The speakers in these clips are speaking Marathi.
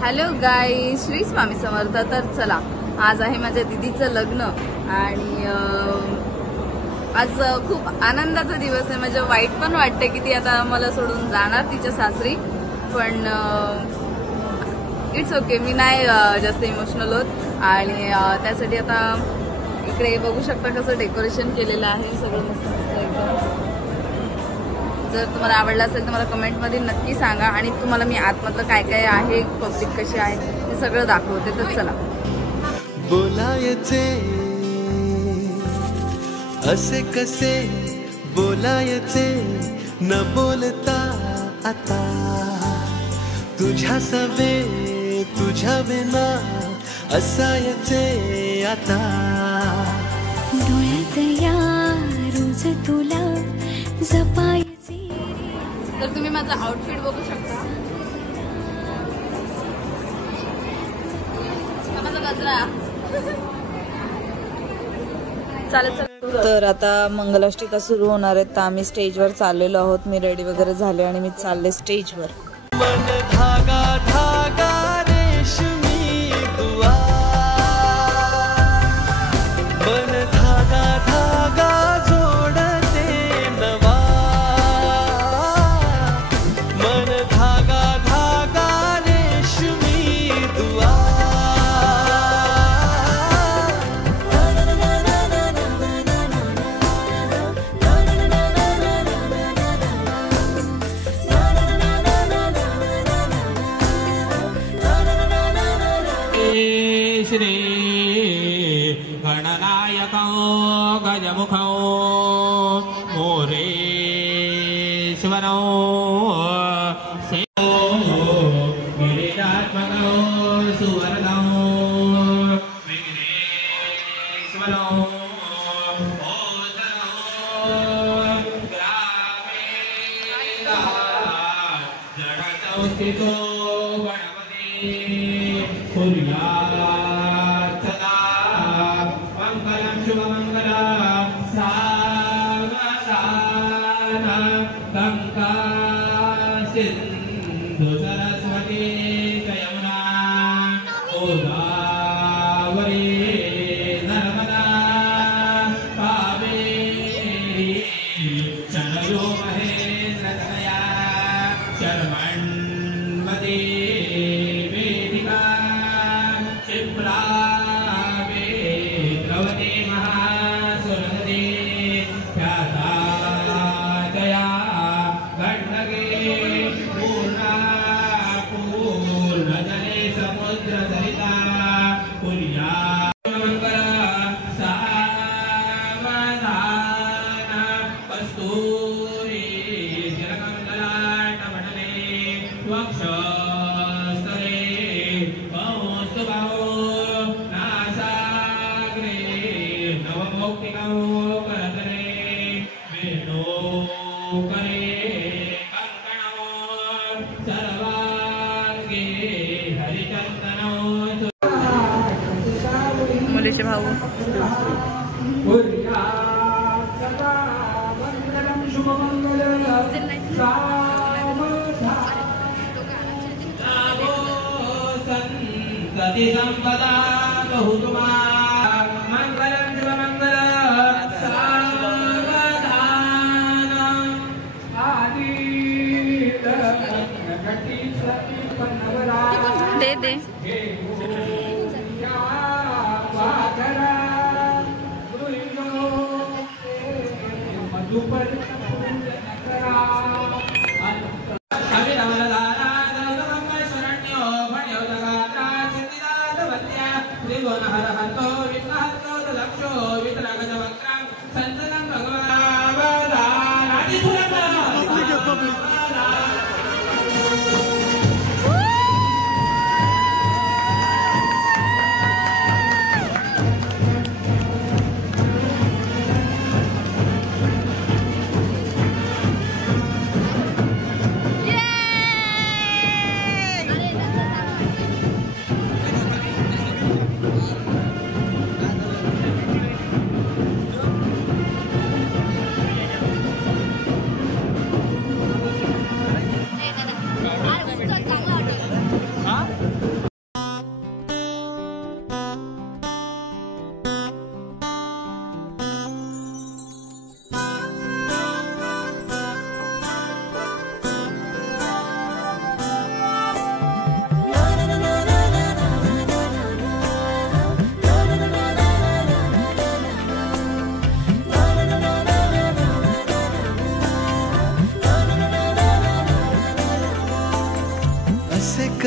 Hello guys, Shri Swami Samarth. तर चला, आज आहे माझ्या दीदीचं लग्न आणि आज खूप आनंदाचा दिवस आहे. म्हणजे वाईट पण वाटते की ती आता मला सोडून जाणार तिच्या सासरी, पण इट्स ओके. मी नाही जास्त इमोशनल होत. आणि त्यासाठी आता इकडे बघू शकता कसं डेकोरेशन केलेलं आहे, सगळं मस्त मस्त एकदम. जर तुम्हाला आवडलं असेल तर मला कमेंटमध्ये नक्की सांगा आणि तुम्हाला मी आतमधलं काय काय आहे, पब्लिक कशी आहे ते सगळं दाखवते. तर चला. बोलायचे असे कसे बोलायचे न बोलता आता तुझ्या सवे तुझ्या विना असायचे आता डोळ्यात या रोज तुला जपायचे. तर तुम्ही माझा आउटफिट बघू शकता. माझा गजरा चालेल. तर आता मंगलाष्टिका सुरू होणार आहेत, तर आम्ही स्टेजवर चाललेलो आहोत. मी रेडी वगैरे झाले आणि मी चालले स्टेजवर. मन धागा धागा रेशमी दुआ मन धागा धागा जोडते नवा मन धागा धागा रेशमी दुआ श्री गणनायको गजमुखो मोरेश्वरो गिरिरात्मको सुवर्णो विघ्नेश्वरो जगत्संस्थितो गणपति पुर्याचला मंगलम शुभमंगला सावधान गंगा सिंधु सरस्वती यमुना गोदावरी नर्मदा कावेरी चरयो महेन्द्रतनया शर्मण्वती वेदिका क्षिप्रावे द्रवती महासुरनदी ख्यातातया गण्डके पूर्णा पूर्णजले समुद्रसरिता पुर्या कस्तूरी जलकमलाटमण्डले वक्षस्थले कौस्तुभो नासाग्रे नवमौक्तिकौ करतले वेणोकरे कङ्कणौ सर्वाङ्गे हरिचन्दनौ मुलीचे भाऊ. संतति संपदा बहुतुमा मंगलम शुभमंगल सावधान दे दे.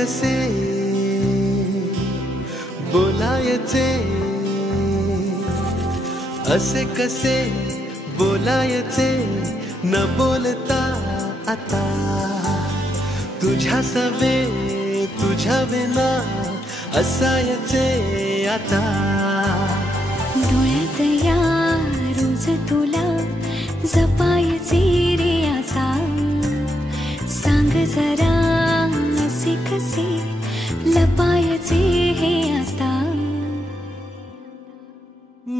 कसे बोलायचे, असे कसे बोलायचे न बोलता आता, तुझ्या सवे तुझ्या विना असायचे आता. डोळ्यात या रोज तुला जपायचे रे आता, सांग जरा असे कसे लपायचे हे आता.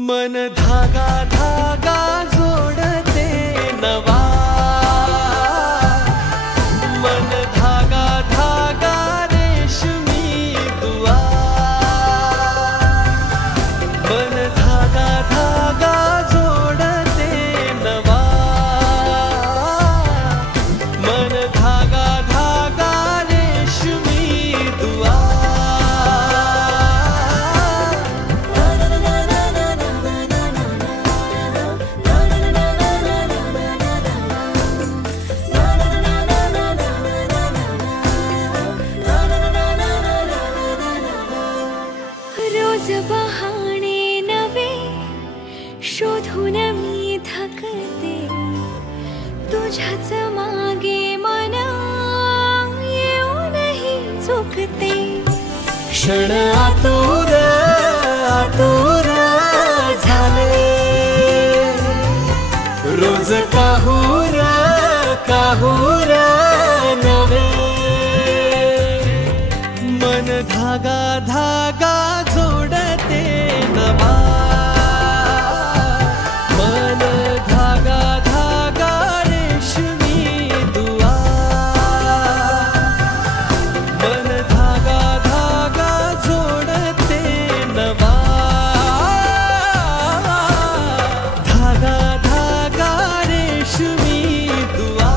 मन धागा धागा जोडते नवा, मन धागा धागा रेशमी दुआ, मन धागा धागा जोडते नवा, मन धागा धागा रेशमी दुआ. रोज बहाणे नवे शोधून मी थकते, तुझ्याच मागे मन येऊनही चुकते. क्षण आतुर आतुर झाले, रोज काहूर काहूर नवे, मन धागा धागा जोडते नवा, मन धागा धागा रेशमी दुआ, मन धागा धागा जोडते नवा, धागा धागा रेशमी दुआ.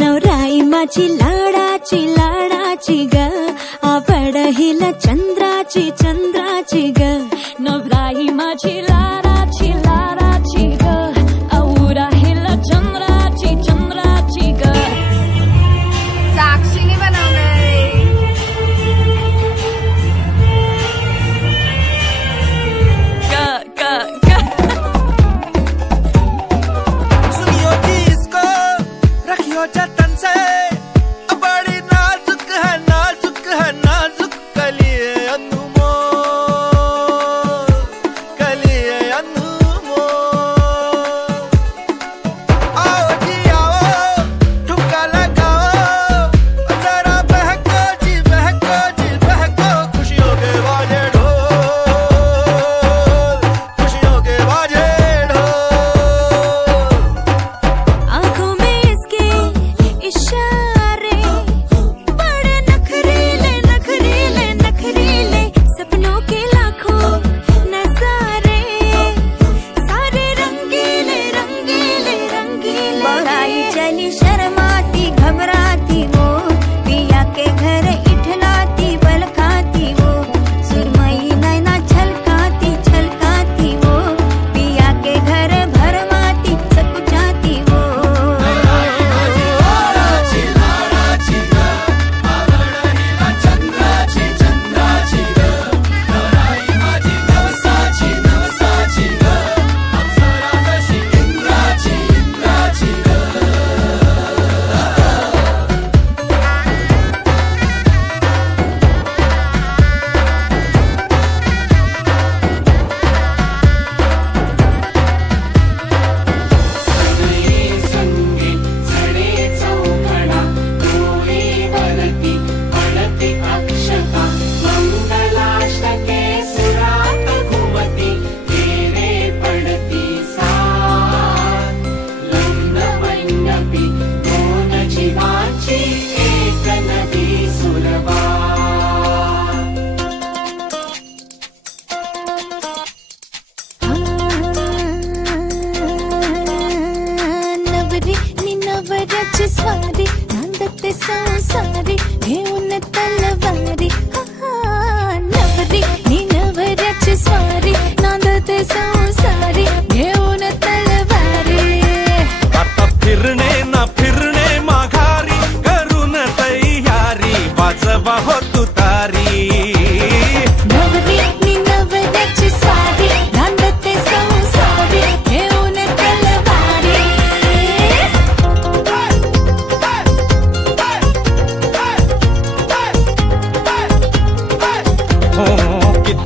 नवराई माझी लाडाची लाडाची ग, आवड हिला चंद्राची चंद्राची ग. नवराई माझी लाडाची लाडाची ग, आवड हिला चंद्राची चंद्राची ग. साक्षीने बनवलंय. सुनियो जी इसको रखियो जतन से, बड़ी नाजुक है नाजुक है नाजुक कली अनमोल.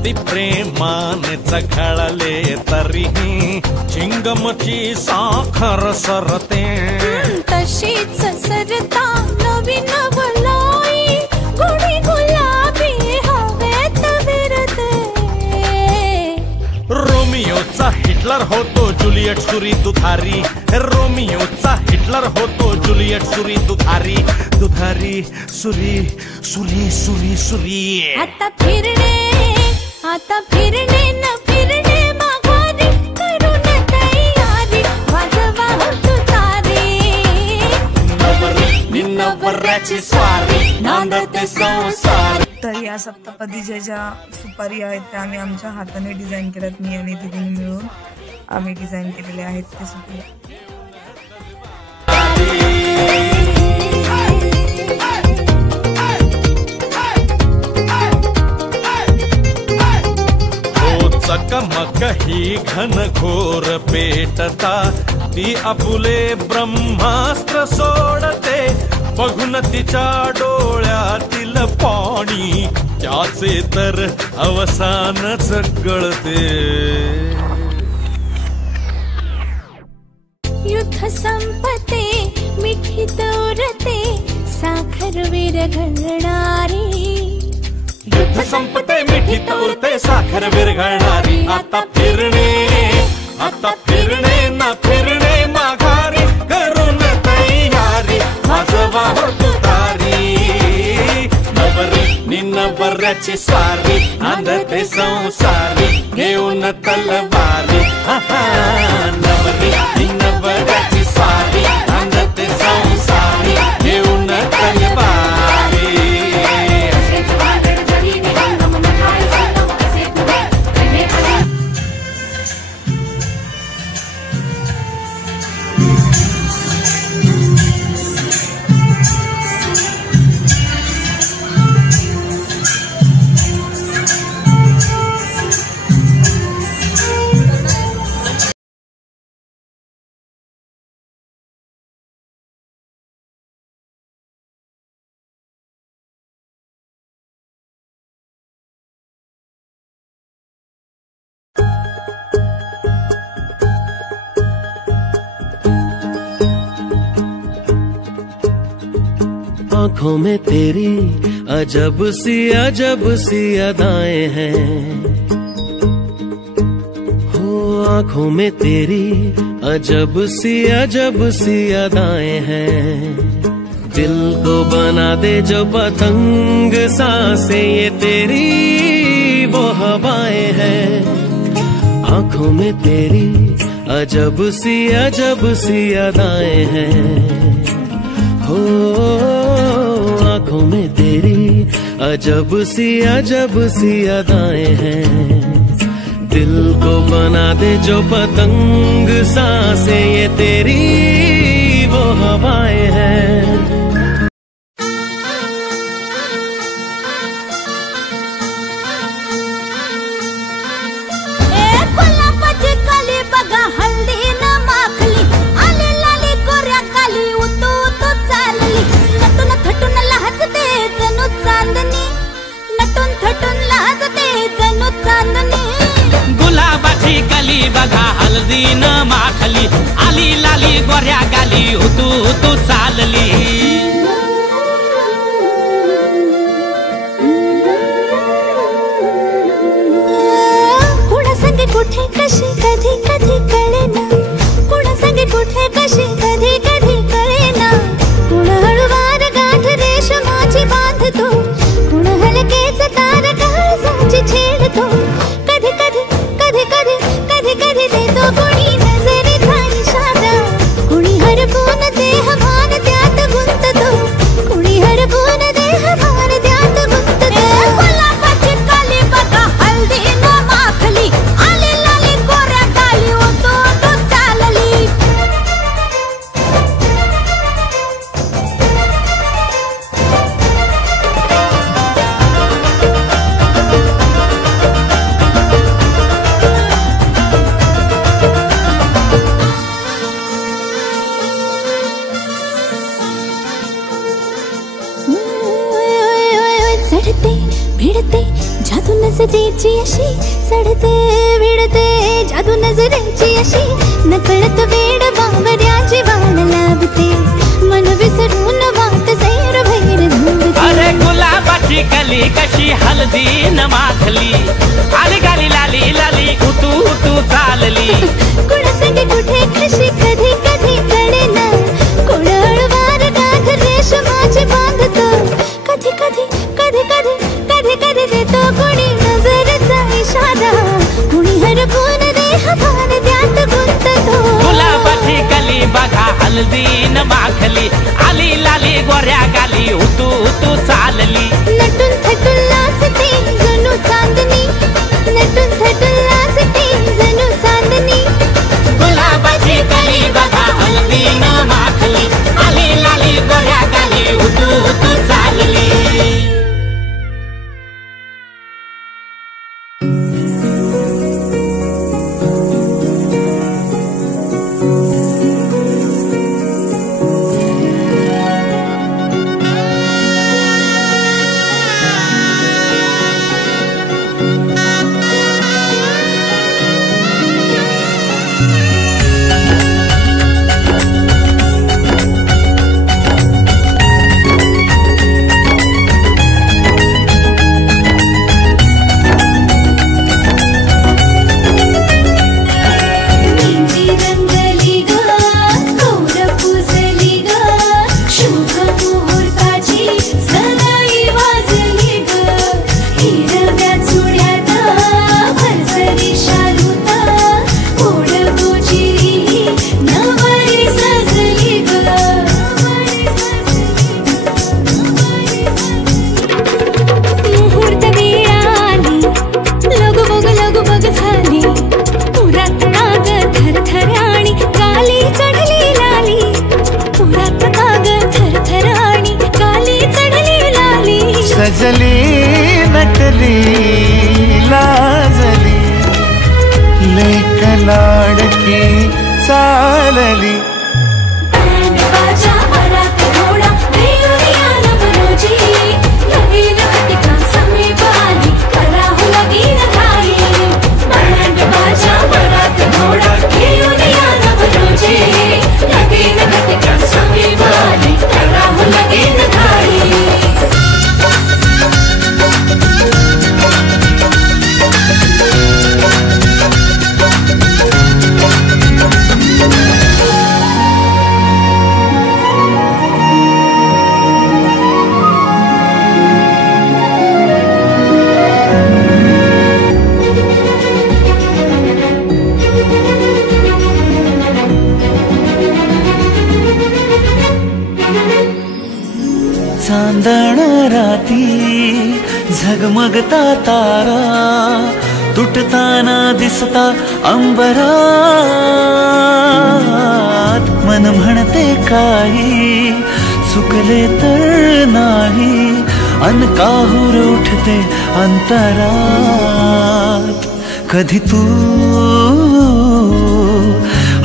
अगदी प्रेमाने चखळले तरीही चिंगमची साखर सरते. तशीच सरता नवीन वलाई गोडी गुलाबी हवेत विरते. रोमियोचा हिटलर होतो जुलियट सुरी दुधारी. रोमियोचा हिटलर होतो जुलियट सुरी दुधारी. दुधारी सुरी सुरी सुरी सुरी. आता फिरणे न फिरणे माघारी करून तयारी वाजवा तुतारी. नवरी नवऱ्याची स्वारी नांदते संसार. तर या सप्तपदीच्या ज्या सुपारी आहेत त्या आम्ही आमच्या हाताने डिझाईन केल्यात. मी आणि दीदीने मिळून आम्ही डिझाईन केलेले आहेत ते सुपारी. चकमक ही घनघोर पेटता ती आपुले ब्रह्मास्त्र सोडते. बघून तिच्या डोळ्यातील पाणी त्याचे तर अवसानच कळते. युद्ध संपते मिठीत उरते साखर विरघळणारी. युद्ध संपते मिठीत उरते साखर विरघळणारी. आता फिरणे ना फिरणे माघारी करून तयारी वाजवा तुतारी. नवरी नवऱ्याची स्वारी नांदते संसारी घेऊन तलवारी. नवरी नवऱ्याची स्वारी नांदते संसारी घेऊन तलवारी. आँखों में तेरी अजब सी अदाएं हैं. हो आँखों में तेरी अजब सी अदाएं हैं. दिल को बना दे जो पतंग सांसें ये तेरी वो हवाएं हैं. आँखों में तेरी अजब सी अदाएं हैं. हो आँखों में तेरी अजब सी अदाएं हैं. दिल को बना दे जो पतंग सांसें ये तेरी वो हवाएं हैं. गुलाबाची कली बघा हल्दी न माखली आली लाली गोऱ्या गाली हुतू चालली. कुणा संगे कुठे कशी कधी कधी कळेना. कुणा संगे कुठे कशी कधी कधी कळेना. कुण हळूवार गाठ रेशमाची बांधतो. कुण हलकेच तार काळजाची छेडतो. कधी कधी कधी कधी कधी कधी देतो कुणी नजरेचा इशारा. कुणी हरपून देह भान त्यात गुंततो. कुणी हरपून देह भान त्यात गुंततो. गुलाबाची कली बघा हल्दी न माखली आली लाली गोऱ्या गाली होतो चालली. चढते भिडते जादू नजरेची अशी चढते विडते, जादू नजरेची अशी नकळत वेड बावऱ्याची वाण लाभते, मन विसरून वाट सैर भैर धुवते. अरे गुलाबाची कली कशी हलदी न माखली, आली गाली लाली लाली उतू उतू चालली. कुणासंगे कुठे कशी कधी कधी कळेना, कोण हळवार गाठ रेशमाची बांधतो. कधी कधी कधी कधी कधी कधी देतो कोणी नजरेचा इशारा, कोणी हरपून देह भान त्यात गुंततो. गुलाबाची कली बघा हलदी न माखली, आली लाली गोऱ्या गाली उतू उतू चालली. नटून थटून लाजते जणू चांदणी, नटून थटून लाजते जणू चांदणी. गुलाबाची कली बघा हलदी न माखली, आली लाली गोऱ्या गाली उतू उतू चालली. सजली नटली लाजली, लेक लाडकी चालली. चांदण राती झगमगता तारा, तुटताना दिसता अंबरात. मन म्हणते काही चुकले तर नाही, अन काहूर उठते अंतरात. कधी तू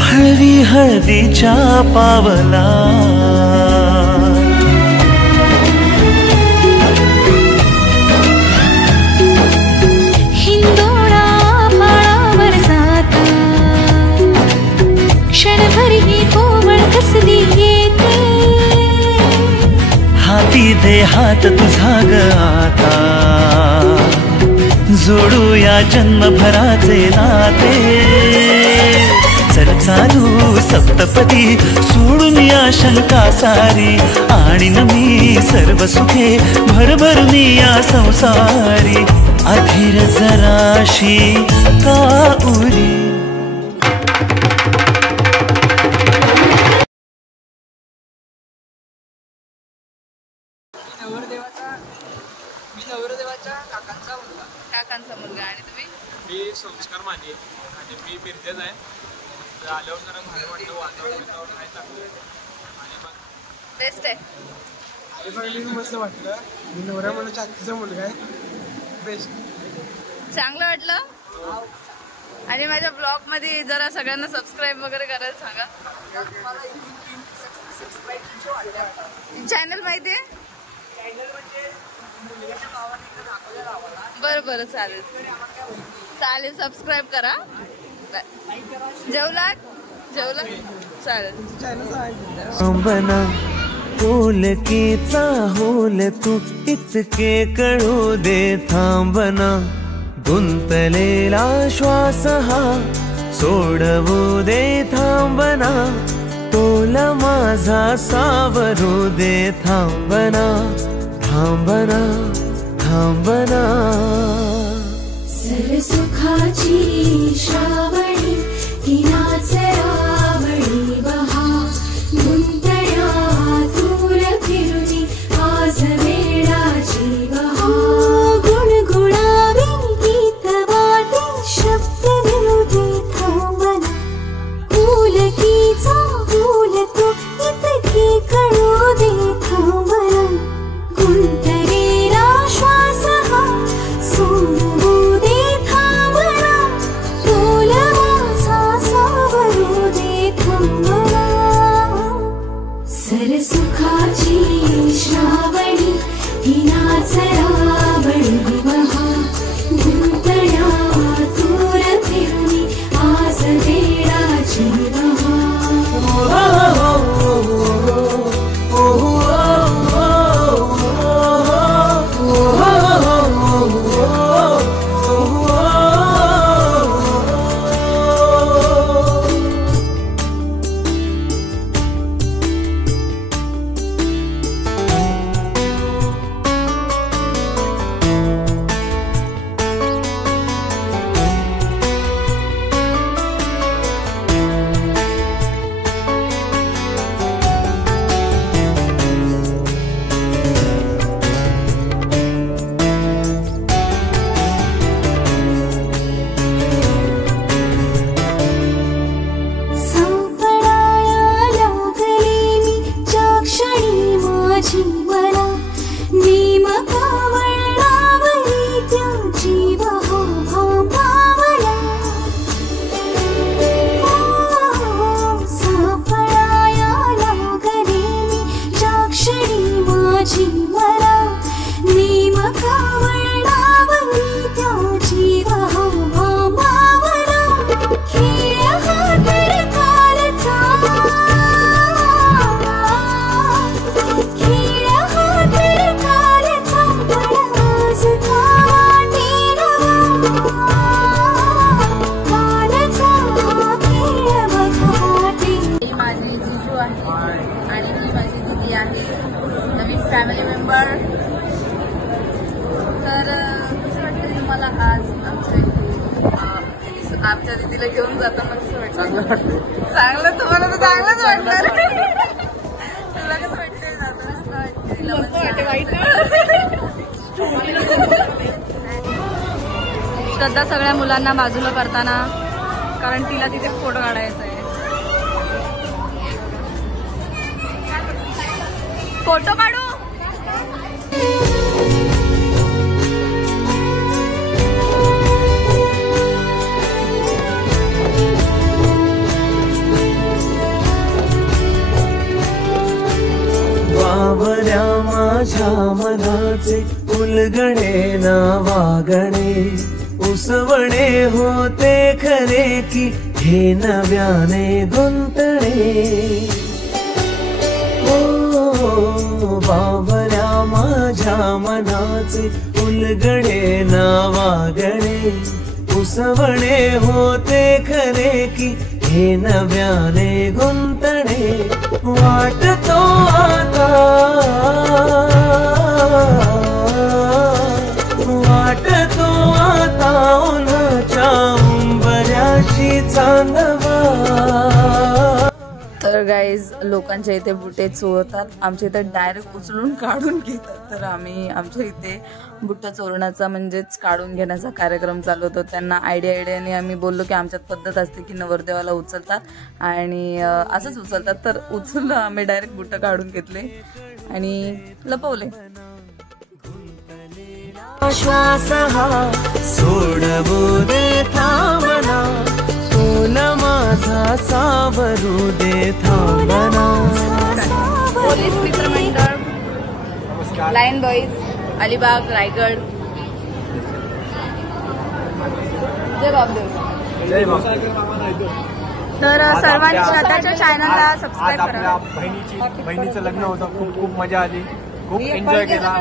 हळवी हळदीच्या पावला, हाती दे हात तुझा ग आता, जोडूया जन्मभराचे नाते. चल चालू सप्तपदी सोडून या शंका सारी, आणि मी सर्व सुखे भरभरून या संसारी. अधीर जराशी का उरी. काकांचा मुलगा. आणि तुम्ही? मी संस्कार माने आणि मी मिरजेत आहे. आल्यावर जरा भारी वाटलं, वातावरण आहे चांगलं आणि मग बेस्ट आहे. मस्त वाटलं. मी नवऱ्या मुलाच्या आत्तीचा मुलगा आहे. बेस्ट. चांगलं वाटलं. आणि माझ्या ब्लॉग मध्ये जरा सगळ्यांना सबस्क्राईब वगैरे करायला सांगा. चॅनल माहितीये? बरं बरं चालेल चालेल सबस्क्राईब करा. जेवला चालेल. बना पुलकीचा होल तू इतके कळू दे थांबना गुंतलेला श्वास हा सोडवू दे थांबना तोला माझा सावरू दे थांबना थांबना थांबना. सरसुखाची श्रावणी हिनाच रावणी बहा गुंतण्या दूर फिरुनी आज वेळाची बहा गुणगुणावी गीत वाटे शब्द विरुदे थांबना पुलकीचा फूल तो इतके कळू दे थांबना गुंतलेला श्वास हा सोडवू दे थांबना तोला माझा सावरू दे थांबना. सरसुखाची श्रावणी हिनाच रावणी बहा गुंतण्या दूर फिरुनी आज वेळाची बहा. Family member. तर कसं वाटतं तुम्हाला आज आमच्या दीदीला घेऊन जाताना कसं वाटतं? चांगलं तुम्हाला तर चांगलंच वाटणार. तुला कसं वाटतं श्रद्धा सगळ्या मुलांना बाजूला करताना कारण तिला तिथे फोटो काढायचा आहे. फोटो काढू. बावऱ्या माझ्या मनाचे उलगणे ना वागणे उसवणे होते खरे की हे नव्याने गुंतणे. बावऱ्या माझ्या मनाचे उलगणे ना वागणे उसवणे होते खरे की हे नव्याने गुंतणे. वाटतो आता वाटतो आता उन्हाच्या उंबऱ्याशी चांदवा. तर गाईज लोकांच्या इथे बुटे चोरतात, आमच्या इथे डायरेक्ट उचलून काढून घेतात. तर आम्ही आमच्या इथे बुट्टा चोरण्याचा म्हणजेच काढून घेण्याचा कार्यक्रम चालू होतो. त्यांना आयडियाने आम्ही बोललो की आमच्यात पद्धत असते की नवरदेवाला उचलतात आणि असंच उचलतात. तर उचललं आम्ही डायरेक्ट बुट्टा काढून घेतले आणि लपवले. श्वास हा सोडवू दे थांबना तोला माझा सावरू दे थांबना. पोलीस मित्रमंडळ, लाईन बॉईज, अलिबाग, रायगड जय बापदेव. जय बाप. तर सर्वांनी स्वतःच्या चॅनलला आज सबस्क्राईब आपल्या करा. बहिणीचं लग्न होतं. खूप खूप मजा आली. खूप एन्जॉय केला.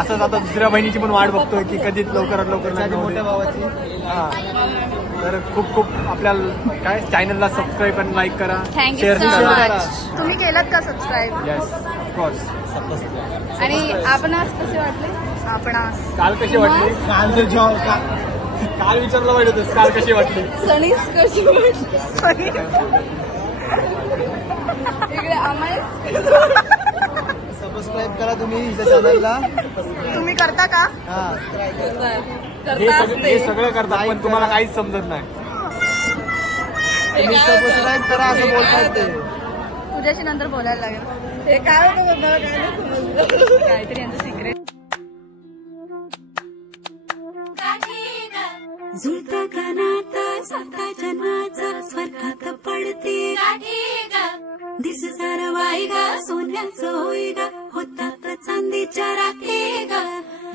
असंच आता दुसऱ्या बहिणीची पण वाट बघतोय की कधी लवकरात लवकर लग्न मोठ्या भावाची. तर खूप खूप आपल्या काय चॅनलला सबस्क्राईब आणि लाईक करा. Thank you so much. तुम्ही केलं का सबस्क्राईब? Yes of course. आणि आपण आज कसे वाटले? आपण काल कशी वाटली? काल विचारलं पाहिजे होतं काल कशी वाटली. सणीच कशी वाटली? इकडे आम्हाला सबस्क्राईब करा तुम्ही हिच्या चॅनलला. तुम्ही करता का? हे सगळं करतात पण तुम्हाला काहीच समजत नाही. तुम्ही सबस्क्राईब करा असं बोलतात ते. तुझ्याशी नंतर बोलायला लागेल. हे काय होतं मला काय नाही समजलं. काहीतरी यांचं सिक्रेट. जुळता गानात साता जन्माचा स्वर्गात पडते दिस सारा वाई गा सोन्याचं होई गा होतात चांदीच्या राखे गा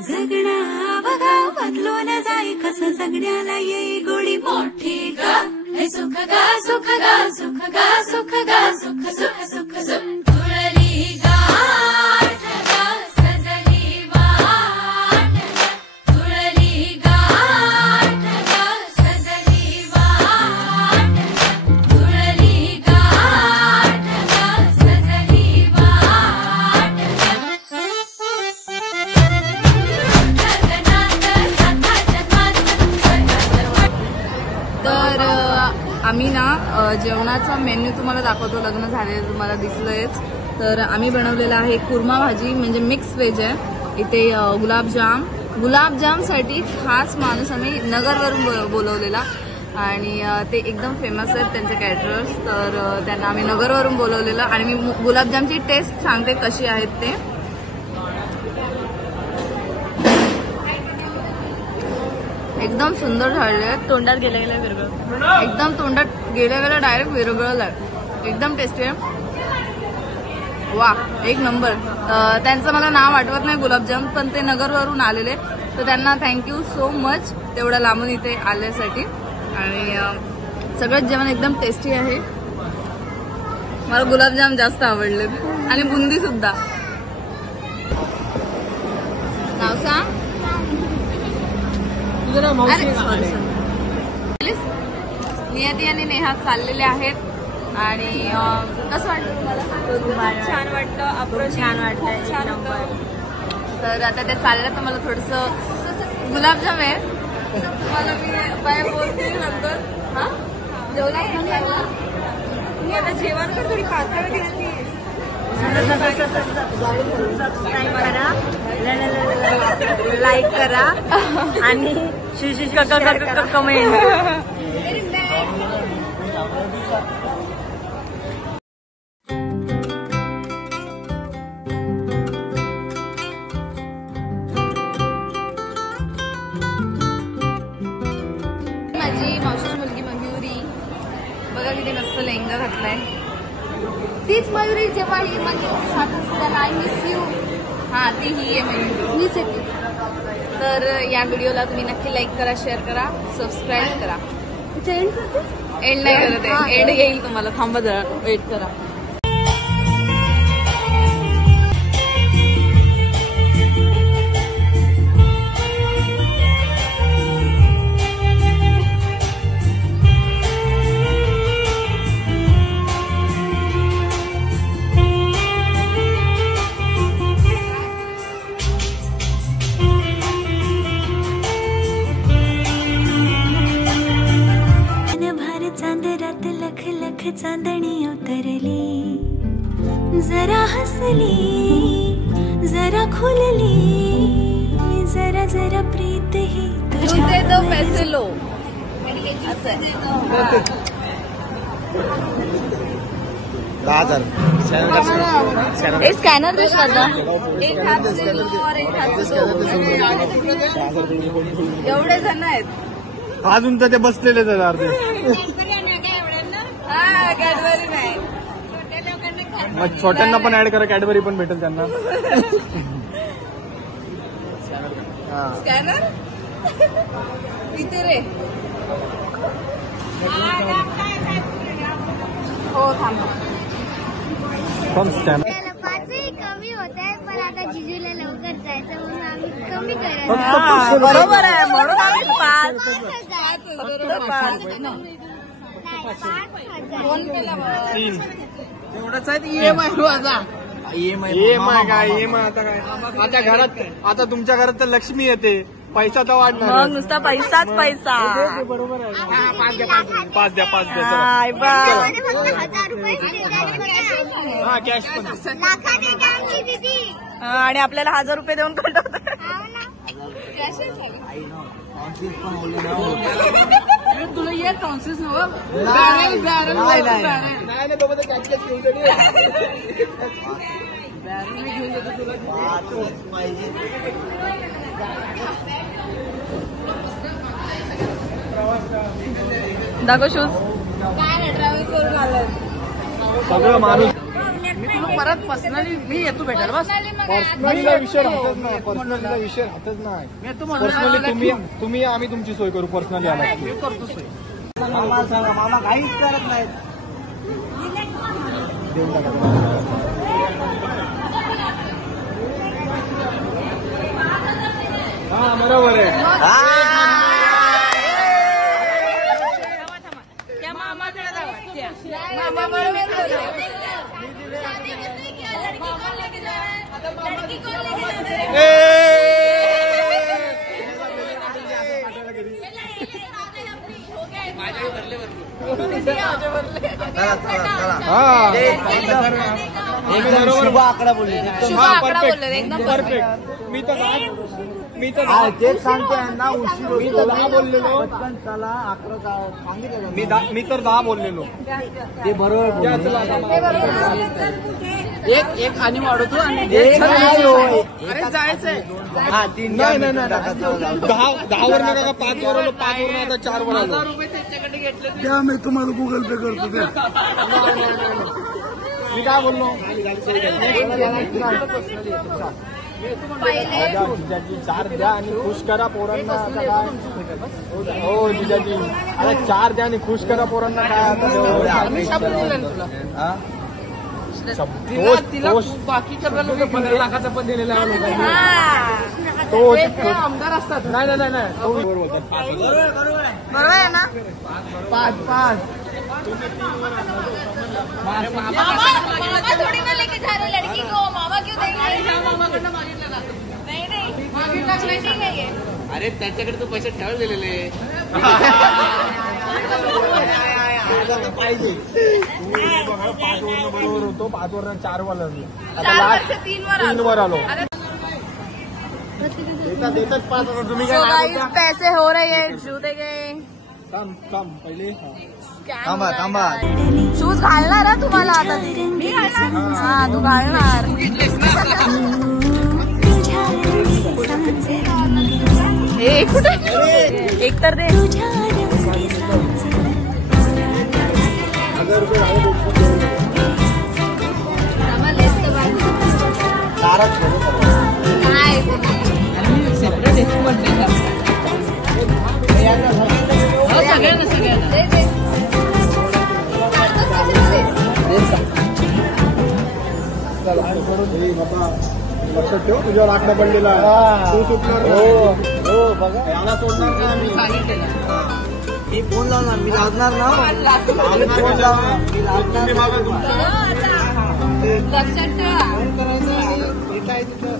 जगणा बघा बदलो न जाई कसं जगण्याला येई गोडी मोठी गा हे सुख गा सुख गा सुख गा सुख गा सुख सुख सुख सुख जुळली गाठ गा सजली वाट जुळली गाठ गा सजली वाट जुळली गाठ गा सजली वाट तर आम्ही ना जेवणाचा मेन्यू तुम्हाला दाखवतो. लग्न झालेलं तुम्हाला दिसलंयच. तर आम्ही बनवलेला आहे कुर्मा भाजी म्हणजे मिक्स व्हेज आहे. इथे गुलाबजामसाठी खास माणूस आम्ही नगरवरून बोलवलेला आणि ते एकदम फेमस आहेत त्यांचे कॅटरर्स. तर त्यांना आम्ही नगरवरून बोलवलेलं आणि मी गुलाबजामची टेस्ट सांगते कशी आहेत ते. एकदम सुंदर झालेले. तोंडात गेल्या गेल्या वेगळं. एकदम तोंडात गेल्या वेळेला डायरेक्ट विरघळलं आहे. एकदम टेस्टी आहे. वा एक नंबर. त्यांचं मला नाव आठवत नाही गुलाबजाम पण ते नगरवरून आलेले. तर त्यांना थँक्यू सो मच तेवढ्या लांबून इथे आल्यासाठी. आणि सगळंच जेवण एकदम टेस्टी आहे. मला गुलाबजाम जास्त आवडले आणि बुंदी सुद्धा. नाव सांग. नियती आणि नेहा चाललेले आहेत. आणि कसं वाटलं तुम्हाला? छान वाटलं. अप्रोच छान वाटलं. छान होतं. तर आता ते चाललं तर मला थोडंसं गुलाबजाम आहे. तुम्हाला मी बाय बोलते नंतर. हा जेवला मी आता जेवण तर थोडी पातळ दिसते. सबस्क्राईब करा, लाईक करा आणि कमेंट. माझी मावशीची मुलगी मयुरी बघा किती मस्त लेहंगा घातलाय. तीच मयुरी जेव्हा ही म्हणजे साखरपुड्याला आय मिस यू. हा ती ही आहे मयुरी. मीच आहे ती. तर या व्हिडिओला तुम्ही नक्की लाईक करा, शेअर करा, सबस्क्राईब करा. एंड नाही करत आहे. एंड येईल तुम्हाला. थांबा जरा वेट करा. चांदरात लख लख चांदणी उतरली जरा हसली जरा खुलली जरा जरा प्रीत ही तुझे दो पैसे लो. स्कॅनर दे श्रद्धा. एक हात से लो और एक हात से दो. एवढे जण आहेत अजून तर ते बसलेलेच आहेत अर्धे. कॅडबरी नाही. मग छोट्यांना पण ऍड करा. कॅडबरी पण भेटेल त्यांना. स्कॅनर इथे रे. हो थांबा. पाचही कमी होत आहे पण आता जिजूला लवकर जायचं म्हणून आम्ही कमी करत. बरोबर आहे म्हणून आम्ही 5 एवढंच आहे EMI माझा. EMI काय EMI आता काय आता घरात आता तुमच्या घरात तर लक्ष्मी येते पैसा तर वाढणार मग नुसता पैसाच पैसा. बरोबर आहे. 5 द्या. हा कॅश पण आणि आपल्याला 1000 रुपये देऊन कळवत. तुला ये टॉन्सिस दाखव शूज. ट्रॅव्हल करून आलाय सगळं माणूस. परत पर्सनली मी येतो भेटायला. बस पर्सनलीला विषय राहतच नाही. पर्सनली तुम्ही आम्ही तुमची सोय करू. पर्सनली आला करतो सोय. मामा काहीच करत नाही. हा बरोबर आहे. आकडा बोलले एकदम परफेक्ट. मी तर तेच सांगतो यांना उशीर. मी तर 10 बोललेलो. चला 11 सांगितलं. मी तर 10 बोललेलो. ते बरोबर. एक आणि वाढवतो आणि जायचंय. हा 3 नाही 10 वर नका 5 वर 5 वर आता 4 वर 1000 रुपये त्यांच्याकडे घेतले. द्या मी तुम्हाला गुगल पे करतो. द्या. मी काय बोललो. जिजाजी 4 द्या आणि खुश करा पोरांना. आता काय हो जिजाजी आता 4 द्या आणि खुश करा पोरांना. काय आता बाकीच्या 15 लाखाचा पण दिलेला आहे तो आमदार असतात. नाही बरोबर आहे ना. 5 मामा थोड़ी ना लेके जा रहे लड़की को. मामा क्यों देंगे. मामाकडनं मागितलं ना. नहीं मागितलं. अरे त्यांच्याकडे तो पैसे ठेवलेले पाहिजे. 5 वर बरोबर होतो. 5 वर 4 वर 3 वर आलो. देतच 5 वर. तुम्ही काय पैसे हो रहे हैं. जूते गए. काम पहिले थांबा. शूज घालणार आहे तुम्हाला आता. हा तू घालणार. कुठे एक तर दे. लक्षात ठेव तुझ्यावर आकडा पडलेला. तू सुटणार. हो बघा याला सोडणार का मी. मी फोन लावणार. मी लावणार ना. फोन लावणार. मी लावणार. लक्षात ठेवा. फोन करायचं. येता आहे तिथं.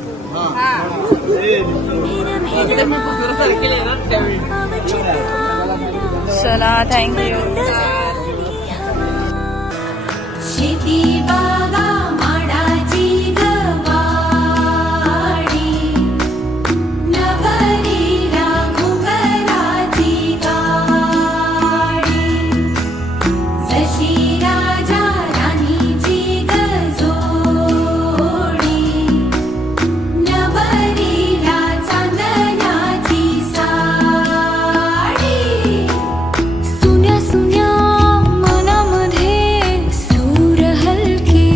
चला थँक्यू. शेती बागा माडाची गवाडी नभरीला घुंगराची गाडी जशी राजा राणीची गजोडी नभरीला चांदण्याची साडी सुन्या सुन्या मनामध्ये सूर हलके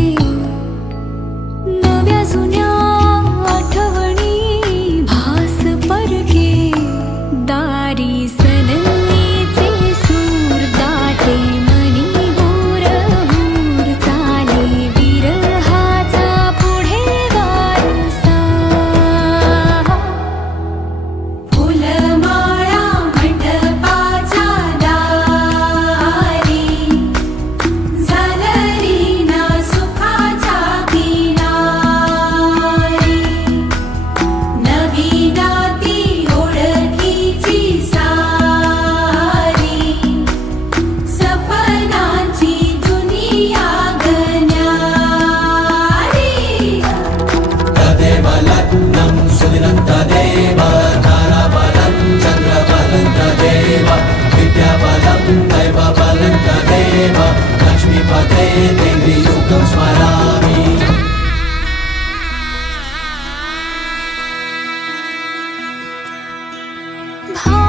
भाव